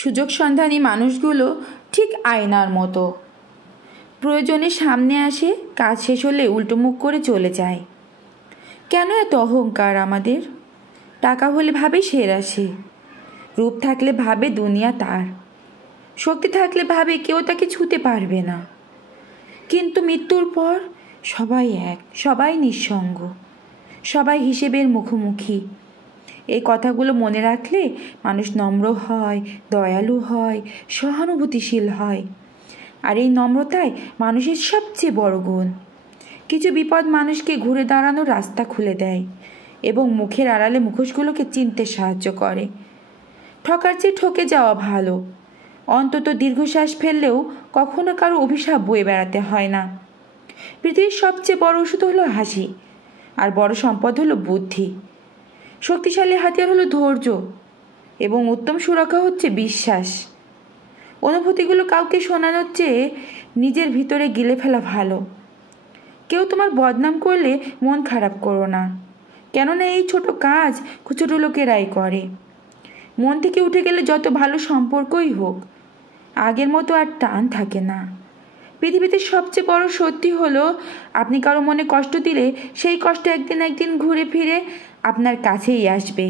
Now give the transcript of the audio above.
সুযোগ সন্ধানী মানুষগুলো ঠিক আয়নার মতো, প্রয়োজনে সামনে আসে, কাজ শেষ হলে উল্টো মুখ করে চলে যায়। কেন এত অহংকার আমাদের? টাকা হলে ভাবে সেরা সে, রূপ থাকলে ভাবে দুনিয়া তার, শক্তি থাকলে ভাবে কেউ তাকে ছুঁতে পারবে না। কিন্তু মৃত্যুর পর সবাই এক, সবাই নিঃসঙ্গ, সবাই হিসেবের মুখোমুখি। এই কথাগুলো মনে রাখলে মানুষ নম্র হয়, দয়ালু হয়, সহানুভূতিশীল হয়। আর এই নম্রতাই মানুষের সবচেয়ে বড় গুণ। কিছু বিপদ মানুষকে ঘুরে দাঁড়ানোর রাস্তা খুলে দেয় এবং মুখের আড়ালে মুখোশগুলোকে চিনতে সাহায্য করে। ঠকার চেয়ে ঠকে যাওয়া ভালো। অন্তত দীর্ঘশ্বাস ফেললেও কখনো কারো অভিশাপ বয়ে বেড়াতে হয় না। পৃথিবীর সবচেয়ে বড় ওষুধ হলো হাসি, আর বড় সম্পদ হলো বুদ্ধি। শক্তিশালী হাতিয়ার হলো ধৈর্য, এবং উত্তম সুরক্ষা হচ্ছে বিশ্বাস। অনুভূতিগুলো কাউকে শোনানোর চেয়ে নিজের ভিতরে গিলে ফেলা ভালো। কেউ তোমার বদনাম করলে মন খারাপ করো না, কেননা এই ছোট কাজ ছোট লোকেরাই করে। মন থেকে উঠে গেলে যত ভালো সম্পর্কই হোক, আগের মতো আর টান থাকে না। পৃথিবীতে সবচেয়ে বড় সত্যি হলো, আপনি কারো মনে কষ্ট দিলে সেই কষ্ট একদিন ঘুরে ফিরে আপনার কাছেই আসবে।